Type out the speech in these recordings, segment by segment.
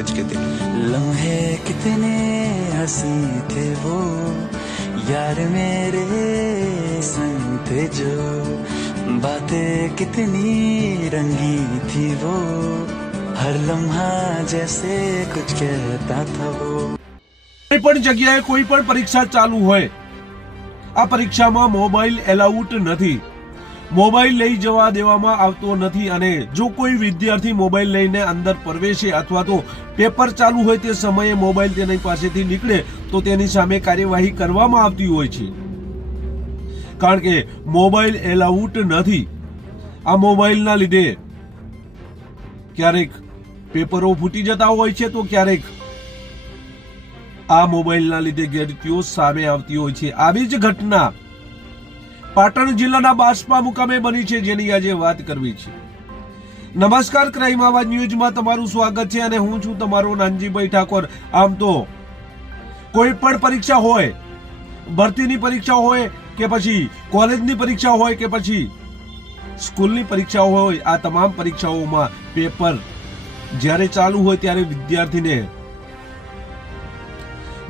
College के दिन। लम्हे कितने हंसी थे वो यार मेरे संग थे जो, बातें कितनी रंगी थी वो, हर लम्हा जैसे कुछ कहता था वो। કોઈ પણ જગ્યાએ કોઈ પણ પરીક્ષા ચાલુ હોય, આ પરીક્ષામાં મોબાઈલ એલાઉડ નથી, મોબાઈલ લઈ જવા દેવામાં આવતો નથી અને જો કોઈ વિદ્યાર્થી મોબાઈલ લઈને અંદર પ્રવેશે અથવા તો પેપર ચાલુ હોય તે સમયે મોબાઈલ તેની પાસેથી નીકળે તો તેની સામે કાર્યવાહી કરવામાં આવતી હોય છે, કારણ કે મોબાઈલ એલાઉડ નથી। આ મોબાઈલના લીધે ક્યારેક પેપરો ફૂટી જતા હોય છે તો ક્યારેક આ મોબાઈલના લીધે ગેરરીતિઓ સામે આવતી હોય છે। આવી જ ઘટના પાટણ જિલ્લાના બાસપા મુકામે બની છે, જેની આજે વાત કરવી છે। નમસ્કાર, ક્રાઇમ આવાજ ન્યૂઝમાં તમારું સ્વાગત છે અને હું છું તમારો નાનજીભાઈ ઠાકોર। આમ તો કોઈ પણ પરીક્ષા હોય, ભરતીની પરીક્ષા હોય કે પછી કોલેજની પરીક્ષા હોય કે પછી સ્કૂલની પરીક્ષા હોય, આ તમામ પરીક્ષાઓમાં પેપર જ્યારે ચાલુ હોય ત્યારે વિદ્યાર્થીને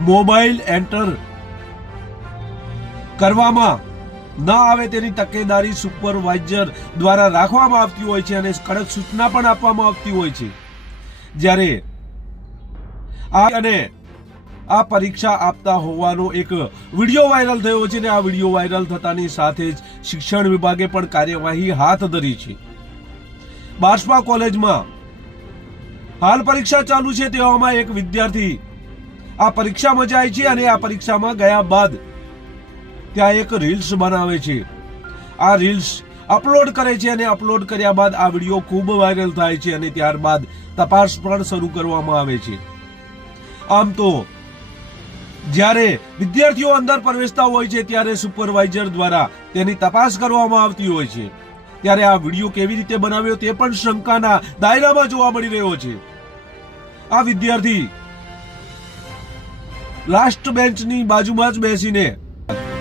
મોબાઈલ એન્ટર કરવામાં ન આવે તેની તકેદારી સુપરવાઇઝર દ્વારા રાખવામાં આવતી હોય છે અને કડક સૂચના પણ આપવામાં આવતી હોય છે। જ્યારે આ પરીક્ષા આપતા હોવાનો એક વિડીયો વાયરલ થયો છે અને આ વિડીયો વાયરલ થતાની સાથે જ શિક્ષણ વિભાગે પણ કાર્યવાહી હાથ ધરી છે। બાસપા કોલેજમાં હાલ પરીક્ષા ચાલુ છે, તેવામાં એક વિદ્યાર્થી આ પરીક્ષામાં જાય છે અને આ પરીક્ષામાં ગયા બાદ ત્યાં એક રીલ્સ બનાવે છે। આ રીલ્સ અપલોડ કરે છે અને અપલોડ કર્યા બાદ આ વિડીયો ખૂબ વાયરલ થાય છે અને ત્યારબાદ તપાસ પણ શરૂ કરવામાં આવે છે। આમ તો જ્યારે વિદ્યાર્થીઓ અંદર પ્રવેશતા હોય છે ત્યારે સુપરવાઇઝર દ્વારા તેની તપાસ કરવામાં આવતી હોય છે, ત્યારે આ વિડીયો કેવી રીતે બનાવ્યો તે પણ શંકાના દાયરામાં જોવા મળી રહ્યો છે। આ વિદ્યાર્થી લાસ્ટ બેન્ચની બાજુમાં જ બેસીને